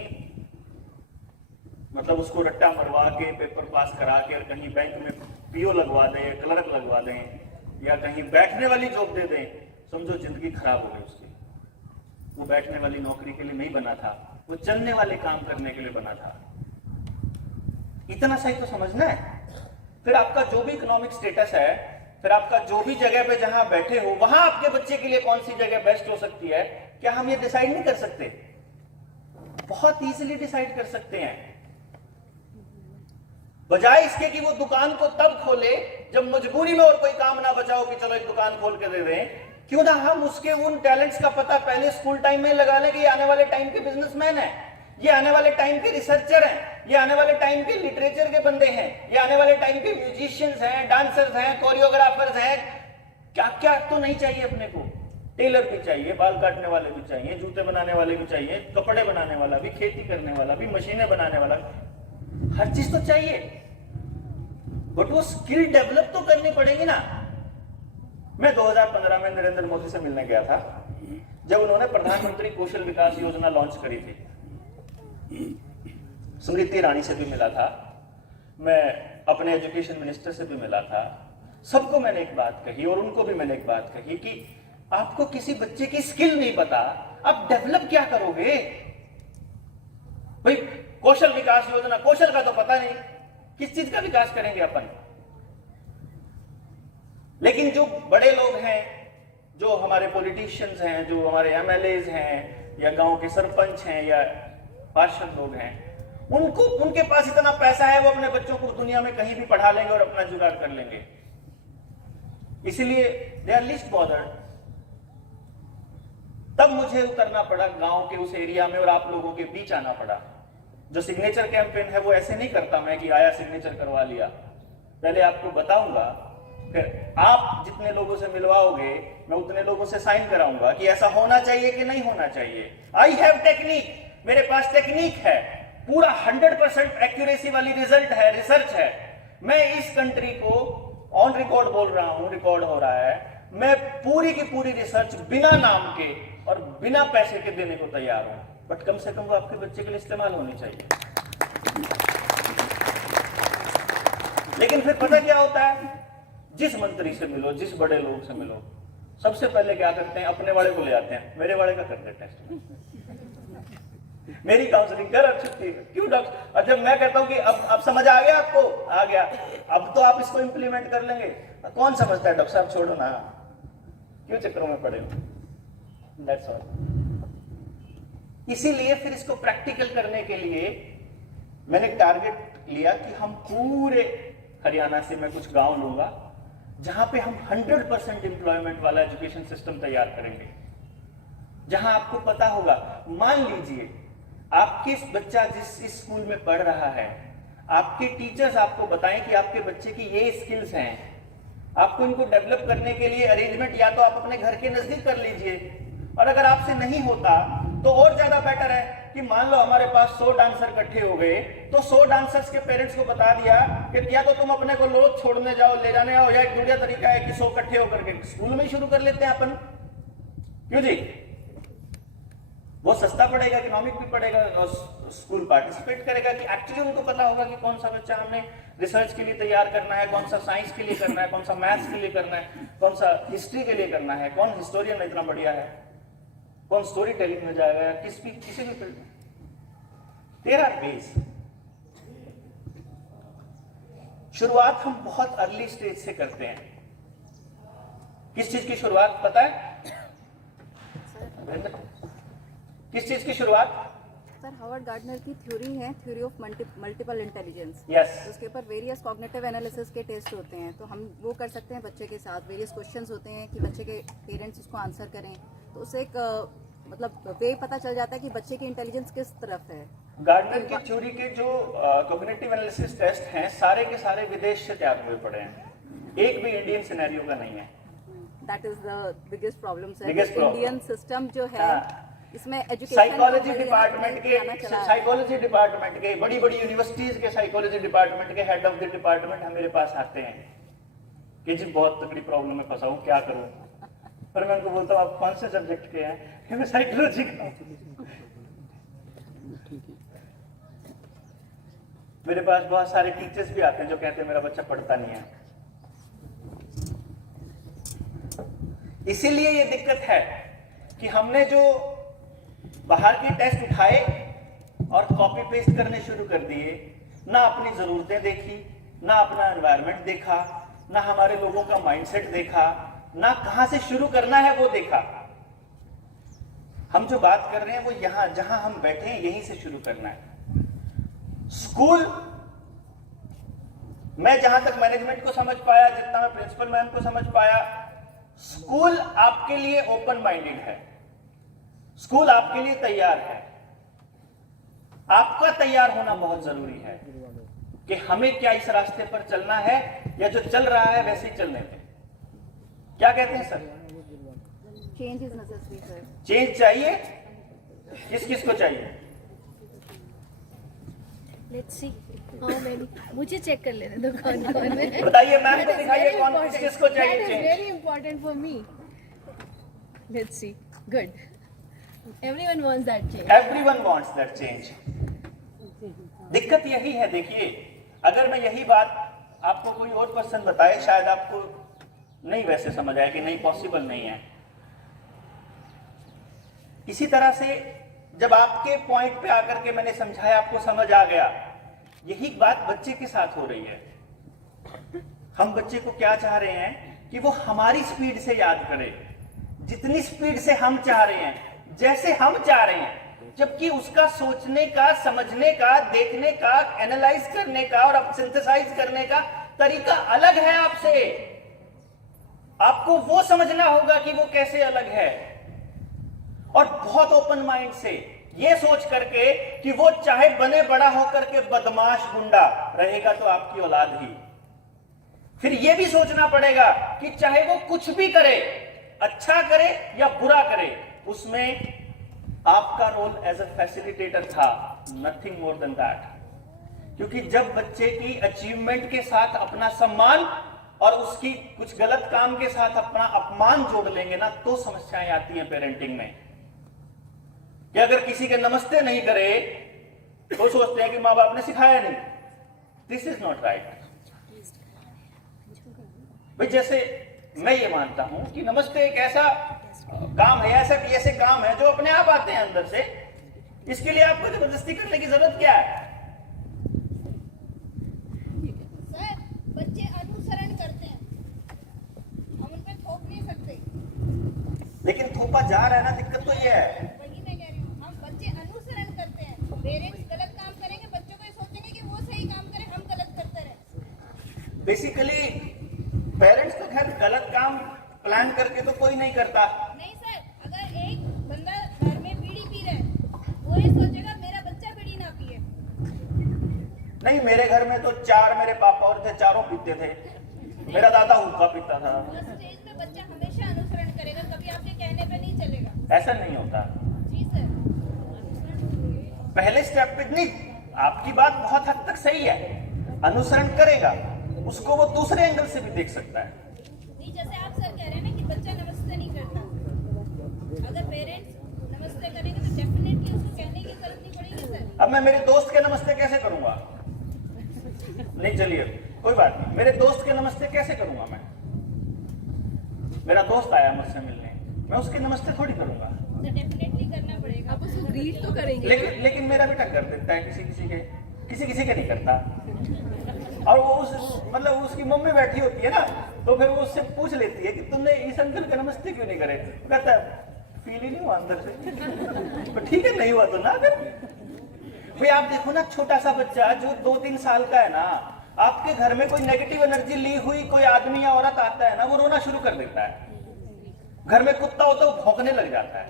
मतलब उसको रट्टा मरवा के पेपर पास करा के और कहीं बैंक में पीओ लगवा दें, क्लर्क लगवा दें, या कहीं बैठने वाली जॉब दे दें, समझो जिंदगी खराब हो गई उसकी। वो बैठने वाली नौकरी के लिए नहीं बना था, वो चलने वाले काम करने के लिए बना था। इतना सही तो समझना है। फिर आपका जो भी इकोनॉमिक स्टेटस है, फिर आपका जो भी जगह पे जहां बैठे हो, वहां आपके बच्चे के लिए कौन सी जगह बेस्ट हो सकती है, क्या हम ये डिसाइड नहीं कर सकते? बहुत इजीली डिसाइड कर सकते हैं। बजाय इसके कि वो दुकान को तब खोले जब मजबूरी में और कोई काम ना बचाओ कि चलो एक दुकान खोल के दे दें, क्यों ना हम उसके उन टैलेंट्स का पता पहले स्कूल टाइम में लगा लें कि ये आने वाले टाइम के बिजनेसमैन है, ये आने वाले टाइम के रिसर्चर हैं, ये आने वाले टाइम के लिटरेचर के बंदे हैं, ये आने वाले टाइम के म्यूजिशियंस हैं, डांसर्स हैं, कोरियोग्राफर्स हैं। क्या क्या तो नहीं चाहिए अपने को, टेलर भी चाहिए, बाल काटने वाले भी चाहिए, जूते बनाने वाले भी चाहिए, कपड़े बनाने वाला भी, खेती करने वाला भी, मशीनें बनाने वाला, हर चीज तो चाहिए। बट वो स्किल डेवलप तो करनी पड़ेगी ना। मैं 2015 में नरेंद्र मोदी से मिलने गया था जब उन्होंने प्रधानमंत्री कौशल विकास योजना लॉन्च करी थी। स्मृति ईरानी से भी मिला था, मैं अपने एजुकेशन मिनिस्टर से भी मिला था। सबको मैंने एक बात कही और उनको भी मैंने एक बात कही कि आपको किसी बच्चे की स्किल नहीं पता, आप डेवलप क्या करोगे भाई? कौशल विकास योजना, कौशल का तो पता नहीं, किस चीज का विकास करेंगे अपन? लेकिन जो बड़े लोग हैं, जो हमारे पॉलिटिशियंस हैं, जो हमारे एमएलएज हैं, या गांव के सरपंच हैं, या पार्षद लोग हैं, उनको, उनके पास इतना पैसा है, वो अपने बच्चों को दुनिया में कहीं भी पढ़ा लेंगे और अपना जुगाड़ कर लेंगे। इसीलिए दे आर लीस्ट बॉदर्ड। तब मुझे उतरना पड़ा गांव के उस एरिया में और आप लोगों के बीच आना पड़ा। जो सिग्नेचर कैंपेन है वो ऐसे नहीं करता मैं कि आया सिग्नेचर करवा लिया। पहले आपको बताऊंगा, फिर आप जितने लोगों से मिलवाओगे मैं उतने लोगों से साइन कराऊंगा कि ऐसा होना चाहिए कि नहीं होना चाहिए। आई हैव टेक्निक, मेरे पास टेक्निक है, पूरा 100% एक्यूरेसी वाली रिजल्ट है, रिसर्च है। मैं इस कंट्री को ऑन रिकॉर्ड बोल रहा हूं, रिकॉर्ड हो रहा है, मैं पूरी की पूरी रिसर्च बिना नाम के और बिना पैसे के देने को तैयार हूं। बट कम से कम वो आपके बच्चे के लिए इस्तेमाल होनी चाहिए। लेकिन फिर पता क्या होता है, जिस मंत्री से मिलो, जिस बड़े लोग से मिलो, सबसे पहले क्या करते हैं, अपने वाले को ले आते हैं, मेरे वाले का करते हैं टेस्ट। मेरी काउंसलिंग कर, अब छुट्टी क्यों डॉक्टर? और जब मैं कहता हूं कि अब समझ आ गया आपको, आ गया, अब तो आप इसको इंप्लीमेंट कर लेंगे। कौन समझता है डॉक्टर साहब, छोड़ो ना, क्यों चक्करों में पड़े? That's all. इसीलिए फिर इसको प्रैक्टिकल करने के लिए मैंने टारगेट लिया कि हम पूरे हरियाणा से मैं कुछ गांव लूंगा जहां पे हम 100% एम्प्लॉयमेंट वाला एजुकेशन सिस्टम तैयार करेंगे। जहां आपको पता होगा, मान लीजिए आपके बच्चा जिस स्कूल में पढ़ रहा है, आपके टीचर्स आपको बताएं कि आपके बच्चे की ये स्किल्स हैं, आपको इनको डेवलप करने के लिए अरेंजमेंट या तो आप अपने घर के नजदीक कर लीजिए, और अगर आपसे नहीं होता तो और ज्यादा बेटर है कि मान लो हमारे पास 100 डांसर इकट्ठे हो गए, तो 100 डांसर्स के पेरेंट्स को बता दिया कि या तो तुम अपने को लो छोड़ने जाओ, ले जाने आओ, या एक दूसरा तरीका है कि 100 इकट्ठे होकर के स्कूल में ही शुरू कर लेते हैं अपन। क्यों जी? वो सस्ता पड़ेगा, इकोनॉमिक भी पड़ेगा, और स्कूल पार्टिसिपेट करेगा कि एक्चुअली उनको पता होगा कि कौन सा बच्चा हमने रिसर्च के लिए तैयार करना है, कौन सा साइंस के लिए करना है, कौन सा मैथ्स के लिए करना है, कौन सा हिस्ट्री के लिए करना है, कौन हिस्टोरियन इतना बढ़िया है, कौन स्टोरी टेलिंग में जाएगा, या किसी भी फील्ड में। There are ways. शुरुआत हम बहुत अर्ली स्टेज से करते हैं। किस चीज की शुरुआत पता है? किस चीज की शुरुआत? सर हार्वर्ड गार्डनर की थ्योरी है, theory of multiple intelligence. Yes. उसके ऊपर वेरियस कॉग्निटिव एनालिसिस के टेस्ट होते हैं, तो हम वो कर सकते हैं बच्चे के साथ। वेरियस क्वेश्चंस होते हैं कि बच्चे के पेरेंट्स उसको आंसर करें, तो उससे एक मतलब वे पता चल जाता है कि बच्चे की इंटेलिजेंस किस तरफ है। गार्डनर की थ्योरी के जो कॉग्निटिव एनालिसिस टेस्ट हैं सारे के सारे विदेश से तैयार हुए पड़े हैं, एक भी इंडियन सिनेरियो का नहीं है। That is the biggest problem sir. Biggest problem. Indian system जो है इसमें एजुकेशन साइकोलॉजी डिपार्टमेंट के बड़ी बड़ी यूनिवर्सिटीज के साइकोलॉजी डिपार्टमेंट के हेड ऑफ द डिपार्टमेंट हम मेरे पास आते हैं कि जी बहुत तगड़ी प्रॉब्लम में फंसा हूँ, क्या करूँ? पर मैं उनको बोलता हूँ आप कौन से सब्जेक्ट के हैं? मैं साइकोलॉजी का हूँ। मेरे पास बहुत सारे टीचर्स भी आते हैं जो कहते हैं मेरा बच्चा पढ़ता नहीं है। इसीलिए ये दिक्कत है कि हमने जो बाहर के टेस्ट उठाए और कॉपी पेस्ट करने शुरू कर दिए, ना अपनी जरूरतें देखी, ना अपना एनवायरनमेंट देखा, ना हमारे लोगों का माइंडसेट देखा, ना कहां से शुरू करना है वो देखा। हम जो बात कर रहे हैं वो यहां जहां हम बैठे हैं यहीं से शुरू करना है। स्कूल, मैं जहां तक मैनेजमेंट को समझ पाया, जितना मैं प्रिंसिपल मैम को समझ पाया, स्कूल आपके लिए ओपन माइंडेड है, स्कूल आपके लिए तैयार है। आपका तैयार होना बहुत जरूरी है कि हमें क्या इस रास्ते पर चलना है या जो चल रहा है वैसे ही चलने में। क्या कहते हैं sir? Change is necessary sir. Change चाहिए, किस किस को चाहिए? लेट्स सी हाउ मेनी, मुझे चेक कर लेने दो कौन कौन है। बताइए मैम को, दिखाइए कौन किस किस को चाहिए change. Very important for me. Let's see, good, everyone wants that change. Everyone wants that change. दिक्कत यही है, देखिए अगर मैं यही बात आपको कोई और पर्सन बताए शायद आपको नहीं वैसे समझ आए कि नहीं पॉसिबल नहीं है। इसी तरह से जब आपके पॉइंट पे आकर के मैंने समझाया, आपको समझ आ गया। यही बात बच्चे के साथ हो रही है। हम बच्चे को क्या चाह रहे हैं कि वो हमारी स्पीड से याद करे, जितनी स्पीड से हम चाह रहे हैं, जैसे हम चाह रहे हैं, जबकि उसका सोचने का, समझने का, देखने का, एनालाइज करने का और अब सिंथेसाइज करने का तरीका अलग है आपसे। आपको वो समझना होगा कि वो कैसे अलग है, और बहुत ओपन माइंड से ये सोच करके कि वो चाहे बने बड़ा होकर के बदमाश गुंडा रहेगा तो आपकी औलाद ही। फिर ये भी सोचना पड़ेगा कि चाहे वो कुछ भी करे, अच्छा करे या बुरा करे, उसमें आपका रोल एज अ फैसिलिटेटर था, नथिंग मोर देन दैट। क्योंकि जब बच्चे की अचीवमेंट के साथ अपना सम्मान और उसकी कुछ गलत काम के साथ अपना अपमान जोड़ लेंगे ना, तो समस्याएं आती हैं पेरेंटिंग में। कि अगर किसी के नमस्ते नहीं करे तो सोचते हैं कि माँ बाप ने सिखाया नहीं। This is not right. भाई जैसे मैं ये मानता हूं कि नमस्ते एक ऐसा काम है, ऐसे काम है जो अपने आप आते हैं अंदर से। इसके लिए आपको जबरदस्ती करने की जरूरत क्या है? सर, बच्चे अनुसरण करते हैं, हम उन पे थोप नहीं सकते। लेकिन थोपा जा रहा है ना, दिक्कत तो ये है। वही मैं कह रही हूँ, हम बच्चे अनुसरण करते हैं। पेरेंट्स गलत काम करेंगे, बच्चों को ये सोचेंगे कि वो सही काम करे, हम गलत करते रहे। बेसिकली पेरेंट्स तो खैर गलत काम प्लान करके तो कोई नहीं करता। नहीं सर, अगर एक बंदा घर में बीड़ी पी रहा है, वो ये सोचेगा मेरा बच्चा बीड़ी ना पिए। नहीं, मेरे घर में तो 4 मेरे पापा और थे, चारों पीते थे। मेरा दादा हुक्का पीता था। फर्स्ट स्टेज पे बच्चा हमेशा अनुसरण करेगा, कभी आपके कहने पे नहीं चलेगा। ऐसा नहीं होता। जी सर। पहले स्टेप पे नहीं, आपकी बात बहुत हद तक सही है, अनुसरण करेगा, उसको वो दूसरे एंगल से भी देख सकता है। नहीं, जैसे आप सर कह रहे हैं ना कि बच्चा नमस्ते नहीं करता, अगर पेरेंट्स नमस्ते करेंगे तो डेफिनेटली उसको कहने की जरूरत नहीं पड़ेगी सर। अब मैं मेरे दोस्त के नमस्ते कैसे करूंगा? नहीं, चलिए कोई बात नहीं, मेरे दोस्त के नमस्ते कैसे करूंगा मैं? मेरा दोस्त आया मुझसे मिलने, मैं उसके नमस्ते थोड़ी करूंगा। तो डेफिनेटली करना पड़ेगा। आप उसको ग्रीट तो करेंगे। लेकिन मेरा बेटा कर देता है, किसी के नहीं करता। और वो मतलब उसकी मम्मी बैठी होती है ना, तो फिर वो उससे पूछ लेती है कि तुमने इस अंकल के नमस्ते क्यों नहीं करे? कहता है फील ही नहीं हुआ अंदर से। तो ठीक है, नहीं हुआ तो ना कर। भाई आप देखो ना, छोटा सा बच्चा जो 2-3 साल का है ना, आपके घर में कोई नेगेटिव एनर्जी ली हुई कोई आदमी या औरत आता है ना, वो रोना शुरू कर देता है। घर में कुत्ता होता है वो भौंकने लग जाता है।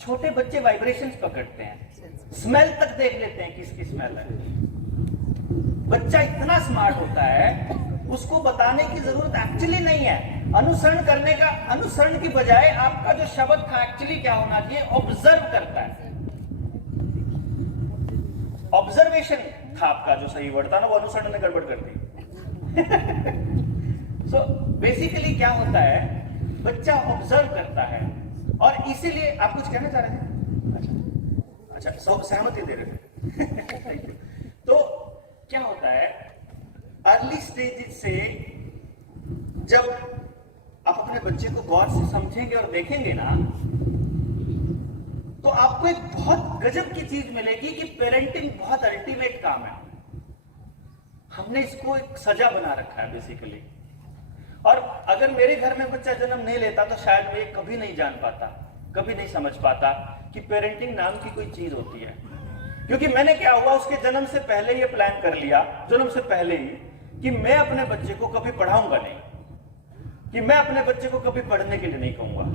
छोटे बच्चे वाइब्रेशंस पकड़ते हैं, स्मेल तक देख लेते हैं किसकी स्मेल है। बच्चा इतना स्मार्ट होता है, उसको बताने की जरूरत एक्चुअली नहीं है। अनुसरण की बजाय आपका जो शब्द था एक्चुअली क्या होना चाहिए, ऑब्जर्व करता है। ऑब्जर्वेशन था आपका जो सही वर्ड था ना, वो अनुसरण ने गड़बड़ कर दी। सो बेसिकली क्या होता है, बच्चा ऑब्जर्व करता है। और इसीलिए आप कुछ कहना चाह रहे थे? अच्छा, सहमति दे रहे थे। तो क्या होता है, अर्ली स्टेज से जब आप अपने बच्चे को गौर से समझेंगे और देखेंगे ना, तो आपको एक बहुत गजब की चीज मिलेगी कि पेरेंटिंग बहुत अल्टीमेट काम है। हमने इसको एक सजा बना रखा है बेसिकली। और अगर मेरे घर में बच्चा जन्म नहीं लेता तो शायद मैं कभी नहीं जान पाता, कभी नहीं समझ पाता कि पेरेंटिंग नाम की कोई चीज होती है। क्योंकि मैंने क्या हुआ, उसके जन्म से पहले ये प्लान कर लिया, जन्म से पहले ही, कि मैं अपने बच्चे को कभी पढ़ाऊंगा नहीं, कि मैं अपने बच्चे को कभी पढ़ने के लिए नहीं कहूंगा,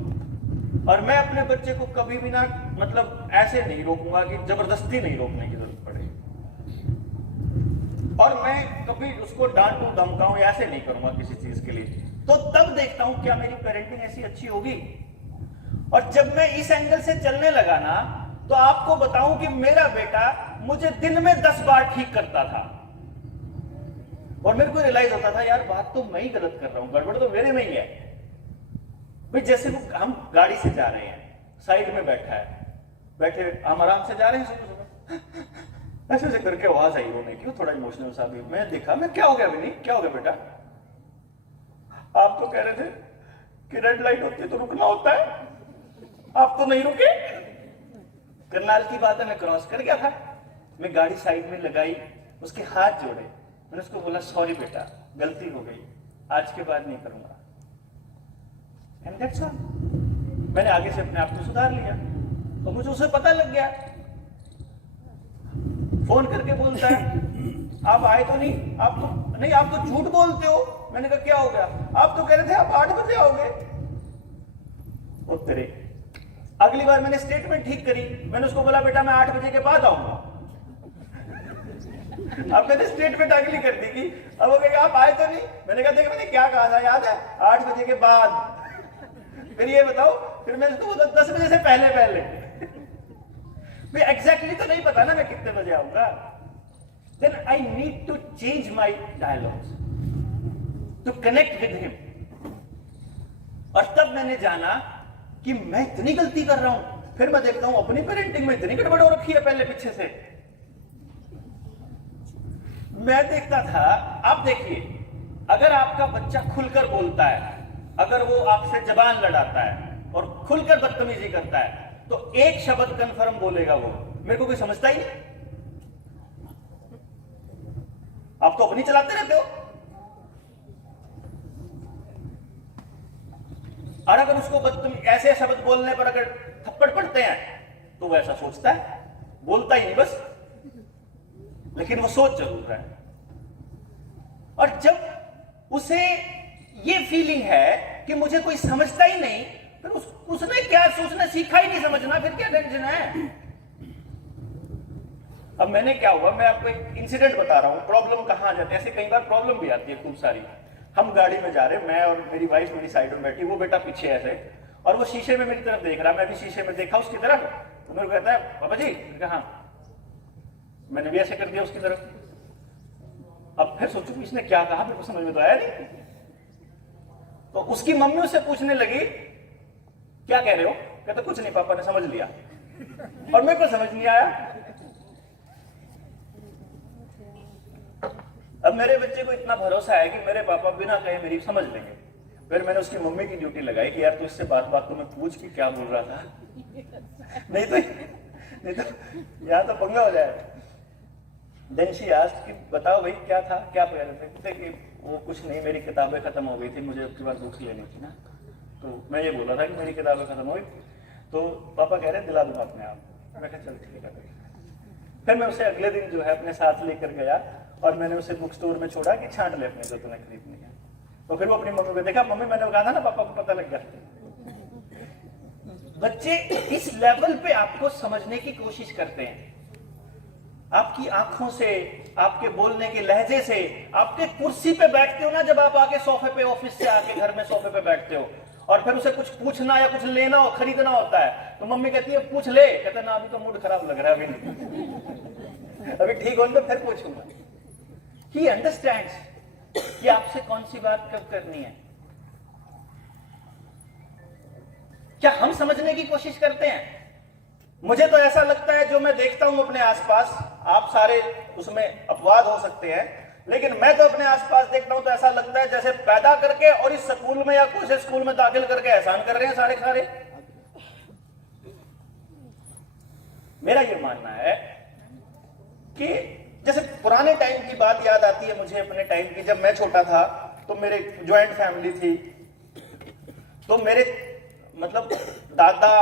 और मैं अपने बच्चे को कभी भी ना, मतलब ऐसे नहीं रोकूंगा कि जबरदस्ती नहीं रोकने की जरूरत पड़े, और मैं कभी उसको डांटूं धमकाऊं ऐसे नहीं करूंगा किसी चीज के लिए। तो तब देखता हूं क्या मेरी पेरेंटिंग ऐसी अच्छी होगी। और जब मैं इस एंगल से चलने लगा ना, तो आपको बताऊं कि मेरा बेटा मुझे दिन में 10 बार ठीक करता था, और मेरे को रियलाइज होता था यार बात तो मैं ही गलत कर रहा हूं, गड़बड़ तो मेरे में ही है। भाई जैसे हम गाड़ी से जा रहे हैं, साइड में बैठा है, बैठे हम आराम से जा रहे हैं, सुबह ऐसे ऐसे करके आवाज आई रोने की, थोड़ा इमोशनल सा भी। मैं देखा, मैं क्या हो गया विनी, क्या हो गया बेटा? आप तो कह रहे थे कि रेड लाइट होती है तो रुकना होता है, आप तो नहीं रुके। करनाल की बात है, मैं क्रॉस कर गया था, मैं गाड़ी साइड में लगाई, उसके हाथ जोड़े, मैंने उसको बोला सॉरी बेटा, गलती हो गई, आज के बाद नहीं करूंगा। And that's all. मैंने आगे से अपने आप को सुधार लिया। तो मुझे उसे पता लग गया, फोन करके बोलता है आप आए तो नहीं, आप तो झूठ बोलते हो। मैंने कहा क्या हो गया? आप तो कह रहे थे आप 8 बजे आओगे। ओ तेरे, अगली बार मैंने स्टेटमेंट ठीक करी, मैंने उसको बोला बेटा मैं 8 बजे के बाद आऊंगा। अब मैंने स्टेटमेंट अगली कर दी कि अब वो कहेगा आप आए तो नहीं। मैंने कहा देख मैंने क्या कहा था याद है, 8 बजे के बाद। फिर ये बताओ, फिर मैं उसको बोला 10 बजे से पहले भाई एग्जैक्टली तो नहीं पता ना मैं कितने बजे आऊंगा। Then I need to change my dialogues to connect with him. और तब मैंने जाना कि मैं इतनी गलती कर रहा हूं। फिर मैं देखता हूं अपनी पेरेंटिंग में इतनी गड़बड़ हो रखी है पहले पीछे से। मैं देखता था, आप देखिए, अगर आपका बच्चा खुलकर बोलता है, अगर वो आपसे जबान लड़ाता है और खुलकर बदतमीजी करता है, तो एक शब्द कंफर्म बोलेगा वो, मेरे को कोई समझता ही नहीं। आप तो अपनी चलाते रहते हो। और अगर उसको ऐसे शब्द बोलने पर अगर थप्पड़ पड़ते हैं तो वो ऐसा सोचता है, बोलता ही नहीं बस, लेकिन वो सोच जरूर रहा है। और जब उसे ये फीलिंग है कि मुझे कोई समझता ही नहीं, फिर उसने क्या सोचना सीखा ही नहीं, समझना, फिर क्या टेंशन है। अब मैंने क्या हुआ, मैं आपको एक इंसिडेंट बता रहा हूं, प्रॉब्लम कहां आ जाती है। ऐसे कई बार प्रॉब्लम भी आती है खूब सारी। हम गाड़ी में जा रहे, मैं और मेरी वाइफ मेरी साइड में बैठी, वो बेटा पीछे ऐसे, और वो शीशे में मेरी तरफ देख रहा, मैं भी शीशे में देखा उसकी तरफ। तो मेरे को कहता है पापा जी, कहा मैंने भी ऐसे कर दिया उसकी तरफ। अब फिर सोचू इसने क्या कहा, मेरे को समझ में तो आया नहीं। तो उसकी मम्मी उससे पूछने लगी क्या कह रहे हो? कहता कुछ नहीं पापा ने समझ लिया। और मेरे को समझ नहीं आया। अब मेरे बच्चे को इतना भरोसा है कि मेरे पापा बिना कहे मेरी समझ लेंगे। फिर मैंने उसकी मम्मी की ड्यूटी लगाई कि यार तू इससे बात बात तो मैं पूछ कि क्या बोल रहा था, नहीं तो यहाँ तो पंगा हो जाए। देन शी आस्क्ड कि बताओ भाई क्या था, क्या कह रहे थे? कि वो कुछ नहीं, मेरी किताबें खत्म हो गई थी, मुझे उसके बाद बुक्स लेनी थी ना, तो मैं ये बोल रहा था कि मेरी किताबें खत्म हो गई। तो पापा कह रहे हैं दिला दूंगा अपने आप। मैं कहा चल ठीक है। फिर मैं उसे अगले दिन जो है अपने साथ लेकर गया और मैंने उसे बुक स्टोर में छोड़ा कि छांट ले अपने जो तुम्हें खरीदनी है। तो फिर वो अपनी मम्मी को देखा, मम्मी मैंने कहा था ना पापा को पता लग गया। बच्चे इस लेवल पे आपको समझने की कोशिश करते हैं, आपकी आंखों से, आपके बोलने के लहजे से। आपके कुर्सी पे बैठते हो ना, जब आप आके सोफे पे, ऑफिस से आके घर में सोफे पे बैठते हो और फिर उसे कुछ पूछना या कुछ लेना हो, खरीदना होता है, तो मम्मी कहती है पूछ ले, कहते ना अभी तो मूड खराब लग रहा है, अभी ठीक हो तो फिर पूछूंगा। ही अंडरस्टैंड्स कि आपसे कौन सी बात कब करनी है। क्या हम समझने की कोशिश करते हैं? मुझे तो ऐसा लगता है, जो मैं देखता हूं अपने आसपास, आप सारे उसमें अपवाद हो सकते हैं, लेकिन मैं तो अपने आसपास देखता हूं तो ऐसा लगता है जैसे पैदा करके और इस स्कूल में या कुछ स्कूल में दाखिल करके एहसान कर रहे हैं सारे सारे। मेरा ये मानना है कि जैसे पुराने टाइम की बात याद आती है मुझे, अपने टाइम की, जब मैं छोटा था तो मेरे ज्वाइंट फैमिली थी, तो मेरे मतलब दादा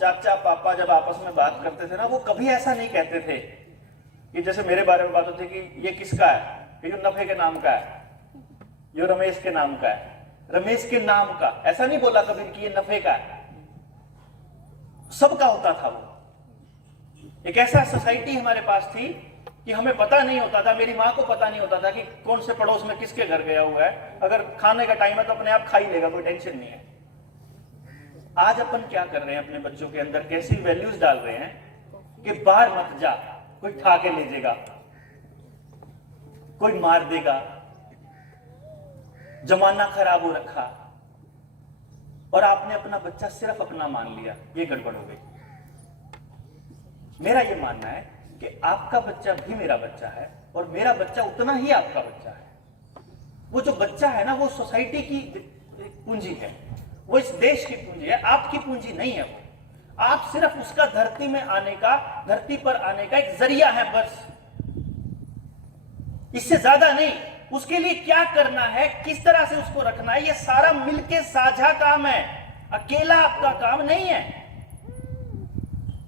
चाचा पापा जब आपस में बात करते थे ना, वो कभी ऐसा नहीं कहते थे कि जैसे मेरे बारे में बात होती है कि ये किसका है, ये नफे के नाम का है, ये रमेश के नाम का है, रमेश के नाम का, ऐसा नहीं बोला कभी कि ये नफे का है। सबका होता था वो। एक ऐसा सोसाइटी हमारे पास थी कि हमें पता नहीं होता था, मेरी माँ को पता नहीं होता था कि कौन से पड़ोस में किसके घर गया हुआ है। अगर खाने का टाइम है तो अपने आप खा ही लेगा, कोई टेंशन नहीं है। आज अपन क्या कर रहे हैं, अपने बच्चों के अंदर कैसी वैल्यूज डाल रहे हैं कि बाहर मत जा, कोई ठा के ले जाएगा, कोई मार देगा, जमाना खराब हो रखा, और आपने अपना बच्चा सिर्फ अपना मान लिया, ये गड़बड़ हो गई। मेरा ये मानना है कि आपका बच्चा भी मेरा बच्चा है और मेरा बच्चा उतना ही आपका बच्चा है। वो जो बच्चा है ना, वो सोसाइटी की पूंजी है, वो इस देश की पूंजी है, आपकी पूंजी नहीं है वो। आप सिर्फ उसका धरती में आने का, धरती पर आने का एक जरिया है बस, इससे ज्यादा नहीं। उसके लिए क्या करना है, किस तरह से उसको रखना है, ये सारा मिलके साझा काम है, अकेला आपका काम नहीं है।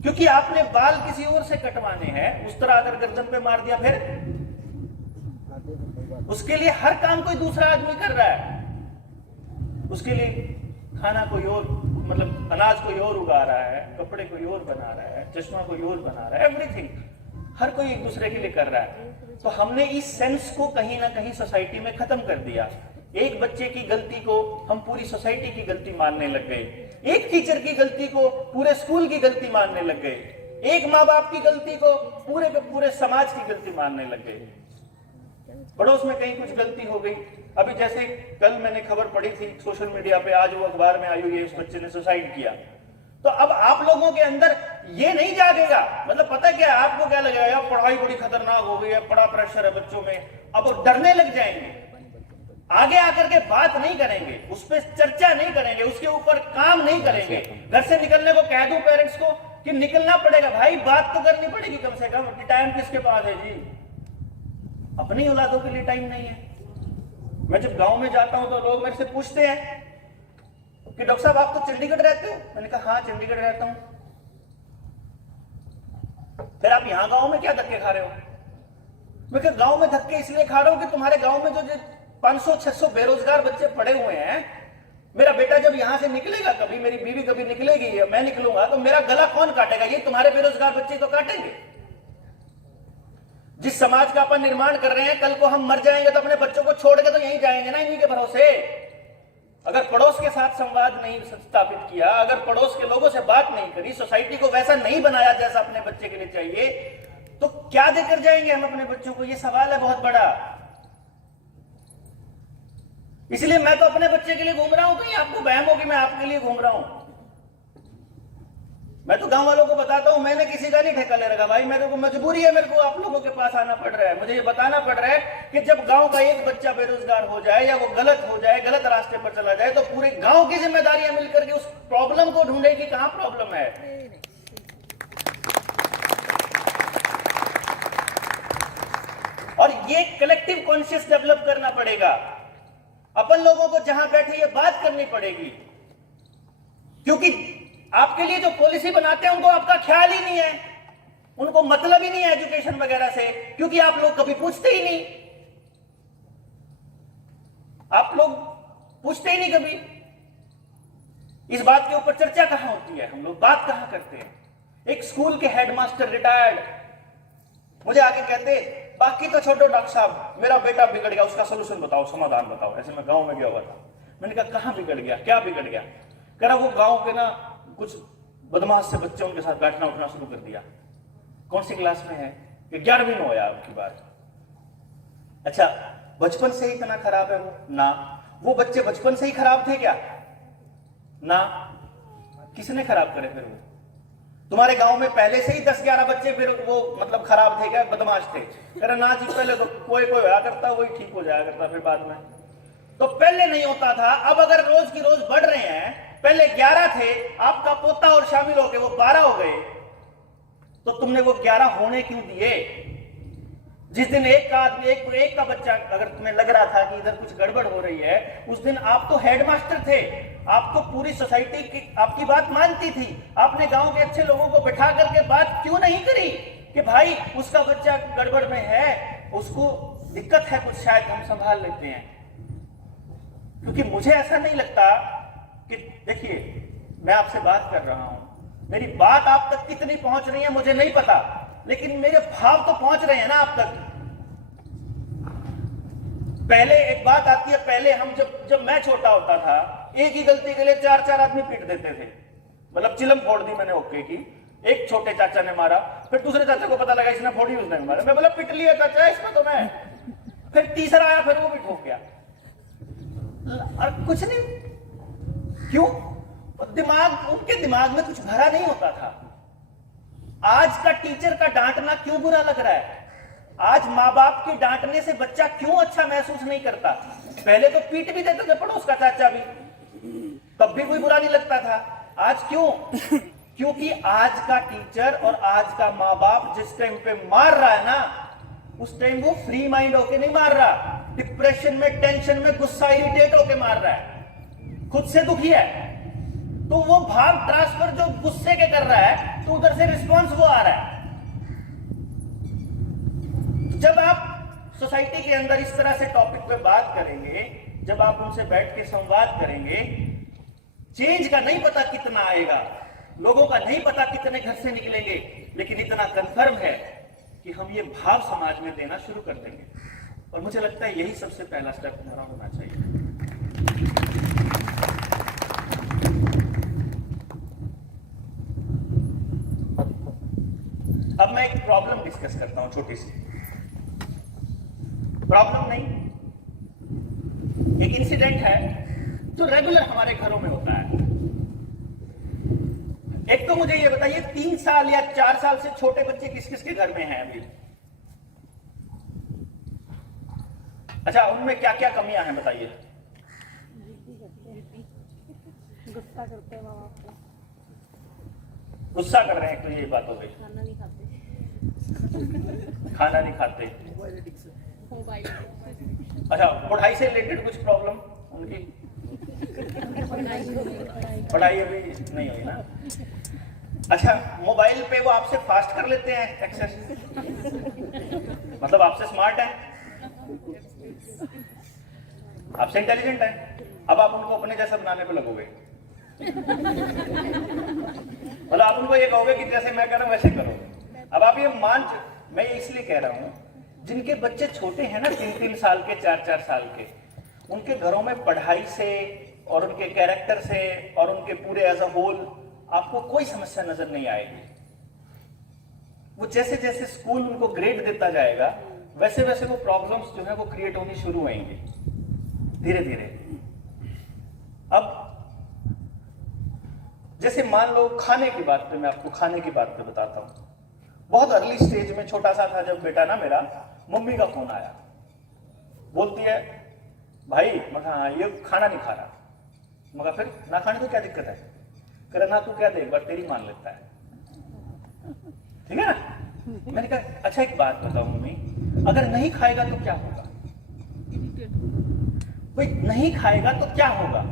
क्योंकि आपने बाल किसी और से कटवाने हैं, उस तरह अगर गर्दन पे मार दिया, फिर उसके लिए हर काम कोई दूसरा आदमी कर रहा है। उसके लिए खाना कोई और, मतलब अनाज कोई और उगा रहा है, कपड़े कोई और बना रहा है, चश्मा कोई और बना रहा है, एवरीथिंग हर कोई एक दूसरे के लिए कर रहा है। तो हमने इस सेंस को कहीं ना कहीं सोसाइटी में खत्म कर दिया। एक बच्चे की गलती को हम पूरी सोसाइटी की गलती मानने लग गए, एक टीचर की गलती को पूरे स्कूल की गलती मानने लग गए, एक माँ बाप की गलती को पूरे के पूरे समाज की गलती मानने लग गए। पड़ोस में कहीं कुछ गलती हो गई, अभी जैसे कल मैंने खबर पढ़ी थी सोशल मीडिया पे, आज वो अखबार में आई हुई है, उस बच्चे ने सुसाइड किया। तो अब आप लोगों के अंदर ये नहीं जागेगा, मतलब पता क्या, आपको क्या लगेगा, यार पढ़ाई बड़ी खतरनाक हो गई है, बड़ा प्रेशर है बच्चों में, अब वो डरने लग जाएंगे, आगे आकर के बात नहीं करेंगे, उस पर चर्चा नहीं करेंगे, उसके ऊपर काम नहीं करेंगे। घर से निकलने को कह दूं पेरेंट्स को कि निकलना पड़ेगा भाई, बात तो करनी पड़ेगी कम से कम। टाइम किसके पास है जी, अपनी औलादों के लिए टाइम नहीं है। मैं जब गांव में जाता हूं तो लोग मेरे से पूछते हैं कि डॉक्टर साहब आप तो चंडीगढ़ रहते हो, मैंने कहा हाँ चंडीगढ़ रहता हूं। फिर आप यहां गांव में क्या धक्के खा रहे हो? मैं कहा गांव में धक्के इसलिए खा रहा हूं कि तुम्हारे गांव में जो 500-600 बेरोजगार बच्चे पड़े हुए हैं, मेरा बेटा जब यहां से निकलेगा, कभी मेरी बीवी कभी निकलेगी, मैं निकलूंगा, तो मेरा गला कौन काटेगा? ये तुम्हारे बेरोजगार बच्चे तो काटेंगे। जिस समाज का अपन निर्माण कर रहे हैं, कल को हम मर जाएंगे तो अपने बच्चों को छोड़ के तो यहीं जाएंगे ना, इन्हीं के भरोसे। अगर पड़ोस के साथ संवाद नहीं स्थापित किया, अगर पड़ोस के लोगों से बात नहीं करी, सोसाइटी को वैसा नहीं बनाया जैसा अपने बच्चे के लिए चाहिए, तो क्या देकर जाएंगे हम अपने बच्चों को? ये सवाल है बहुत बड़ा। इसलिए मैं तो अपने बच्चे के लिए घूम रहा हूं, कहीं आपको वहम हो कि मैं आपके लिए घूम रहा हूं। मैं तो गांव वालों को बताता हूं, मैंने किसी का नहीं ठेका ले रखा भाई, मेरे को मजबूरी है, मेरे को आप लोगों के पास आना पड़ रहा है, मुझे ये बताना पड़ रहा है कि जब गांव का एक बच्चा बेरोजगार हो जाए या वो गलत हो जाए, गलत रास्ते पर चला जाए, तो पूरे गांव की जिम्मेदारियां मिलकर के उस प्रॉब्लम को ढूंढे कि कहां प्रॉब्लम है। और ये कलेक्टिव कॉन्शियस डेवलप करना पड़ेगा। अपन लोगों को जहां बैठे ये बात करनी पड़ेगी, क्योंकि आपके लिए जो पॉलिसी बनाते हैं उनको आपका ख्याल ही नहीं है, उनको मतलब ही नहीं है एजुकेशन वगैरह से, क्योंकि आप लोग कभी पूछते ही नहीं, आप लोग पूछते ही नहीं कभी। इस बात के ऊपर चर्चा कहां होती है, हम लोग बात कहां करते हैं। एक स्कूल के हेडमास्टर रिटायर्ड मुझे आके कहते, बाकी तो छोड़ो डॉक्टर साहब, मेरा बेटा बिगड़ गया, उसका सोल्यूशन बताओ, समाधान बताओ। ऐसे मैं गांव में गया हुआ था, मैंने कहा कहां बिगड़ गया, क्या बिगड़ गया? कह रहा वो गांव के ना कुछ बदमाश से बच्चे उनके साथ बैठना उठना शुरू कर दिया। कौन सी क्लास में है? 11वीं में हो यार आपकी बात। अच्छा, बचपन से ही इतना खराब है वो? ना, वो बच्चे बचपन से ही खराब थे क्या? ना, किसने खराब करे फिर? वो तुम्हारे गांव में पहले से ही 10-11 बच्चे फिर वो मतलब खराब थे क्या, बदमाश थे? कह रहा ना जी, पहले तो कोई कोई होया करता, वही ठीक हो जाया करता फिर बाद में। तो पहले नहीं होता था, अब अगर रोज की रोज बढ़ रहे हैं, पहले 11 थे, आपका पोता और शामिल हो गए वो 12 हो गए, तो तुमने वो 11 होने क्यों दिए? जिस दिन एक का आदमी एक का बच्चा अगर तुम्हें लग रहा था कि इधर कुछ गड़बड़ हो रही है, उस दिन आप तो हेडमास्टर थे, आप तो पूरी सोसाइटी की आपकी बात मानती थी, आपने गांव के अच्छे लोगों को बिठा करके बात क्यों नहीं करी कि भाई उसका बच्चा गड़बड़ में है, उसको दिक्कत है कुछ, शायद हम संभाल लेते हैं। क्योंकि मुझे ऐसा नहीं लगता कि, देखिए मैं आपसे बात कर रहा हूं, मेरी बात आप तक कितनी पहुंच रही है मुझे नहीं पता, लेकिन मेरे भाव तो पहुंच रहे हैं ना आप तक। पहले एक बात आती है, पहले हम जब मैं छोटा होता था, एक ही गलती के लिए 4-4 आदमी पीट देते थे, मतलब चिलम फोड़ दी मैंने ओके की, एक छोटे चाचा ने मारा, फिर दूसरे चाचा को पता लगा इसने फोड़ी, उसने मारा, मैं बोला पिट लिया चाचा इसमें तो मैं, फिर तीसरा आया, फिर वो भी ठोक गया, और कुछ नहीं। क्यों? उनके दिमाग में कुछ भरा नहीं होता था। आज का टीचर का डांटना क्यों बुरा लग रहा है? आज माँ बाप के डांटने से बच्चा क्यों अच्छा महसूस नहीं करता? पहले तो पीट भी देते थे पड़ोस का चाचा भी, तब भी कोई बुरा नहीं लगता था। आज क्यों? क्योंकि आज का टीचर और आज का माँ बाप जिस टाइम पे मार रहा है ना, उस टाइम वो फ्री माइंड होके नहीं मार रहा, डिप्रेशन में, टेंशन में, गुस्सा, इरिटेट होके मार रहा है, खुद से दुखी है, तो वो भाव ट्रांसफर जो गुस्से के कर रहा है, तो उधर से रिस्पांस वो आ रहा है। जब आप सोसाइटी के अंदर इस तरह से टॉपिक पे बात करेंगे, जब आप उनसे बैठ के संवाद करेंगे, चेंज का नहीं पता कितना आएगा, लोगों का नहीं पता कितने घर से निकलेंगे, लेकिन इतना कंफर्म है कि हम ये भाव समाज में देना शुरू कर देंगे। और मुझे लगता है यही सबसे पहला स्टेप हमारा होना चाहिए। अब मैं एक प्रॉब्लम डिस्कस करता हूं, छोटी सी प्रॉब्लम नहीं, एक इंसिडेंट है जो रेगुलर हमारे घरों में होता है। एक तो मुझे ये बताइए, 3 साल या 4 साल से छोटे बच्चे किस किस के घर में हैं अभी? अच्छा, उनमें क्या क्या कमियां हैं बताइए? गुस्सा करते हैं माँ बाप को, गुस्सा कर रहे हैं, तो ये बात हो गई। खाना नहीं खाते, खाना नहीं खाते। मोबाइल, अच्छा, पढ़ाई से रिलेटेड कुछ प्रॉब्लम उनकी? पढ़ाई अभी नहीं हुई ना? अच्छा, मोबाइल पे वो आपसे फास्ट कर लेते हैं एक्सेस, मतलब आपसे स्मार्ट है, आपसे इंटेलिजेंट है, अब आप उनको अपने जैसा बनाने पे लगोगे। मतलब आप उनको ये कहोगे कि जैसे मैं कह रहा हूं वैसे करो। अब आप ये मैं इसलिए कह रहा हूं, जिनके बच्चे छोटे हैं ना, 3-3 साल के, 4-4 साल के, उनके घरों में पढ़ाई से और उनके कैरेक्टर से और उनके पूरे एज अ होल आपको कोई समस्या नजर नहीं आएगी। वो जैसे जैसे स्कूल उनको ग्रेड देता जाएगा, वैसे वैसे वो प्रॉब्लम्स जो है वो क्रिएट होनी शुरू होंगी धीरे धीरे। अब जैसे मान लो खाने की बात पे, मैं आपको खाने की बात पे बताता हूं। बहुत अर्ली स्टेज में, छोटा सा था जब बेटा ना मेरा, मम्मी का फोन आया, बोलती है भाई, मैं कहा हाँ, ये खाना नहीं खा रहा। मगर फिर ना खाने को क्या दिक्कत है? कह रहा ना तू क्या दे, एक बार तेरी मान लेता है, ठीक है ना? मैंने कहा अच्छा एक बात बताओ मम्मी, अगर नहीं खाएगा तो क्या होगा? भाई नहीं खाएगा तो क्या होगा?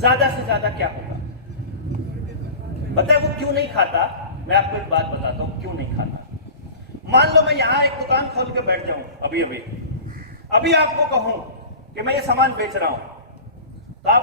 ज्यादा से ज्यादा क्या होगा? पता है वो क्यों नहीं खाता? मैं आपको एक बात बताता हूँ क्यों नहीं खाता। मान लो मैं यहाँ एक दुकान खोल के बैठ जाऊं अभी आपको कहूं कि मैं ये सामान बेच रहा हूं,